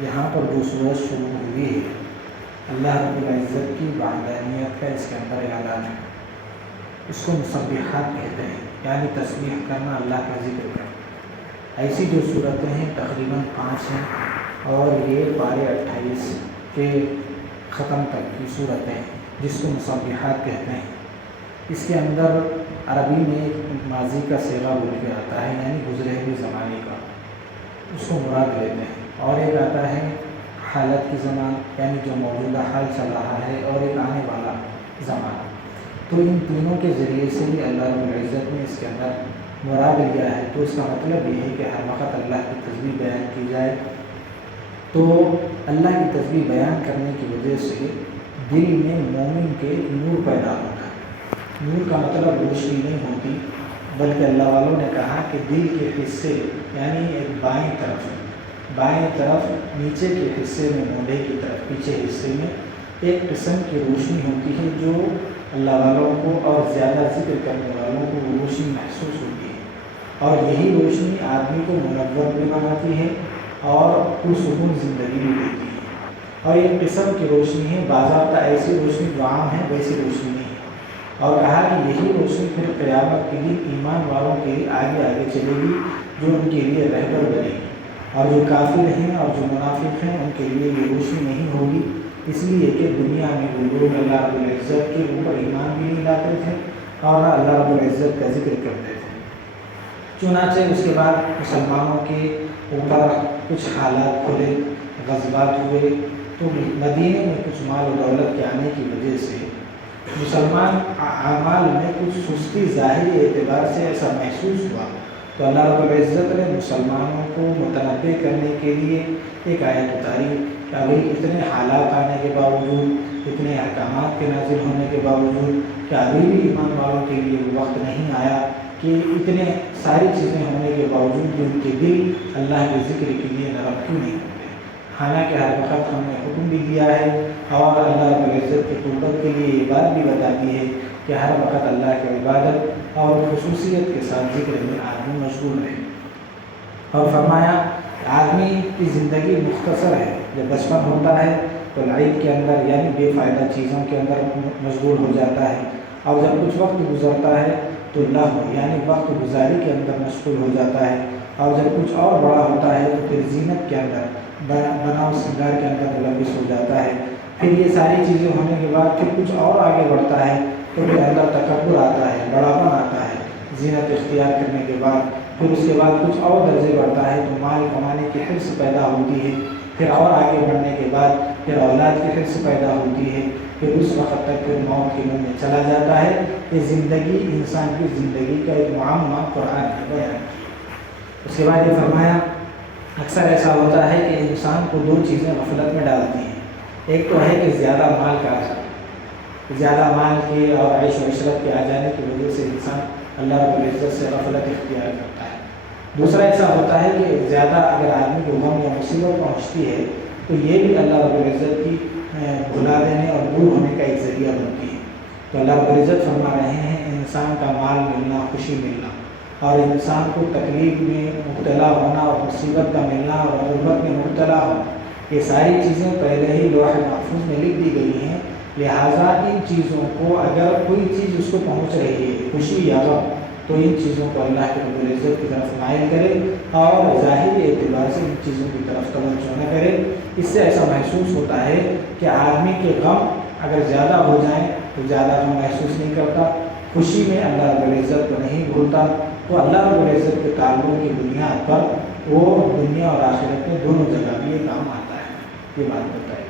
یہاں پر جو صورت شروع ہوئی ہے اللہ رب العزت کی وحدانیت کا اس کے اندر اعلان ہے. اس کو مسبحات کہتے ہیں، یعنی تسبیح کرنا، اللہ کا ذکر کرنا. ایسی جو صورتیں ہیں تقریباً 5 ہیں اور یہ پارے 28 کے ختم تک کی صورتیں ہیں جس کو مسبحات کہتے ہیں. اس کے اندر عربی میں ایک ماضی کا صیغہ بول کے آتا ہے، یعنی گزرے ہوئے زمانے کا، اس کو مراد لیتے ہیں. اور ایک آتا ہے حالت کی زمان، یعنی جو موجودہ حال چل رہا ہے، اور ایک آنے والا زمانہ. تو ان تینوں کے ذریعے سے بھی اللہ رب العزت نے اس کے اندر مراد لیا ہے. تو اس کا مطلب یہ ہے کہ ہر وقت اللہ کی تسبیح بیان کی جائے. تو اللہ کی تسبیح بیان کرنے کی وجہ سے دل میں مومن کے نور پیدا ہوتا ہے. نور کا مطلب روشنی نہیں ہوتی، بلکہ اللہ والوں نے کہا کہ دل کے حصے، یعنی ایک بائیں طرف نیچے کے حصے میں، موڈے کی طرف پیچھے حصے میں ایک قسم کی روشنی ہوتی ہے جو اللہ والوں کو اور زیادہ ذکر کرنے والوں کو وہ روشنی محسوس ہوتی ہے. اور یہی روشنی آدمی کو منور بھی بناتی ہے اور پرسکون زندگی بھی دیتی ہے. اور ایک قسم کی روشنی ہے، باضابطہ ایسی روشنی جو عام ہے ویسی روشنی نہیں ہے. اور کہا کہ یہی روشنی پھر قیامت کے دن ایمان والوں کے لیے آگے چلے گی، جو ان کے لیے رہبر بنے گی. اور جو کافر ہیں اور جو منافق ہیں ان کے لیے یہ روشنی نہیں ہوگی، اس لیے کہ دنیا میں وہ لوگ اللہ رب العزت کے اوپر ایمان بھی نہیں لاتے تھے اور نہ اللہ رب العزت کا ذکر کرتے تھے. چنانچہ اس کے بعد مسلمانوں کے اوپر کچھ حالات کھلے، غزوات ہوئے. تو مدینے میں کچھ مال و دولت کے آنے کی وجہ سے مسلمان اعمال میں کچھ سستی ظاہری اعتبار سے ایسا محسوس ہوا. تو اللہ رب العزت نے مسلمانوں کو متنبع کرنے کے لیے ایک آیت اتاری کہ ابھی اتنے حالات آنے کے باوجود، اتنے احکامات کے نازل ہونے کے باوجود، کہ ابھی بھی ایمان والوں کے لیے وہ وقت نہیں آیا کہ اتنے ساری چیزیں ہونے کے باوجود بھی ان کے دل اللہ کے ذکر کے لیے نرم کیوں نہیں ہوتے. حالانکہ ہر وقت ہم نے حکم بھی دیا ہے اور اللہ رب العزت کی قربت کے لیے یہ بات بھی بتا دی ہے کہ ہر وقت اللہ کی عبادت اور خصوصیت کے ساتھ ذکر میں آدمی مشغول رہے. اور فرمایا کہ آدمی کی زندگی مختصر ہے. جب بچپن ہوتا ہے تو لعب کے اندر، یعنی بے فائدہ چیزوں کے اندر مشغول ہو جاتا ہے، اور جب کچھ وقت گزرتا ہے تو لہو، یعنی وقت گزاری کے اندر مشغول ہو جاتا ہے، اور جب کچھ اور بڑا ہوتا ہے تو پھر زینت کے اندر، بناؤ سنگار کے اندر ملوث ہو جاتا ہے. پھر یہ ساری چیزیں ہونے کے بعد پھر کچھ اور آگے بڑھتا ہے تو پھر اندر تکبر آتا ہے، بڑاپن آتا ہے. زینت اختیار کرنے کے بعد پھر اس کے بعد کچھ اور درجے بڑھتا ہے تو مال کمانے کی حرص پیدا ہوتی ہے. پھر اور آگے بڑھنے کے بعد پھر اولاد کی حرص پیدا ہوتی ہے. پھر اس وقت تک پھر موت کے منہ میں چلا جاتا ہے. یہ زندگی، انسان کی زندگی کا ایک معمہ قرآن نے بیان کیا. اس کے بعد یہ فرمایا اکثر ایسا ہوتا ہے کہ انسان کو 2 چیزیں غفلت میں ڈالتی ہیں. ایک تو ہے کہ زیادہ مال کا آ جانا، زیادہ مال کے اور عیش و عشرت کے آ جانے کی وجہ سے انسان اللہ رب العزت سے غفلت اختیار کرتا ہے. دوسرا ایسا ہوتا ہے کہ زیادہ اگر آدمی کو غم یا مصیبت پہنچتی ہے تو یہ بھی اللہ رب العزت کی بھلا دینے اور دور ہونے کا ایک ذریعہ بنتی ہے. تو اللہ رب العزت فرما رہے ہیں انسان کا مال ملنا، خوشی ملنا، اور انسان کو تکلیف میں مبتلا ہونا اور مصیبت کا ملنا اور غربت میں مبتلا ہونا، یہ ساری چیزیں پہلے ہی لوح محفوظ میں لکھ دی گئی ہیں. لہٰذا ان چیزوں کو اگر کوئی چیز اس کو پہنچ رہی ہے، خوشی یا غم، تو ان چیزوں کو اللہ کے رب العزت کی طرف مائل کرے اور ظاہری اعتبار سے ان چیزوں کی طرف توجہ نہ کرے. اس سے ایسا محسوس ہوتا ہے کہ آدمی کے غم اگر زیادہ ہو جائیں تو زیادہ غم محسوس نہیں کرتا، خوشی میں اللہ رب العزت کو نہیں بھولتا. تو اللہ رب العزت کے تعلق کی بنیاد پر وہ دنیا اور آخرت میں دونوں جگہ بھی یہ کام آتا ہے. یہ بات بتائے.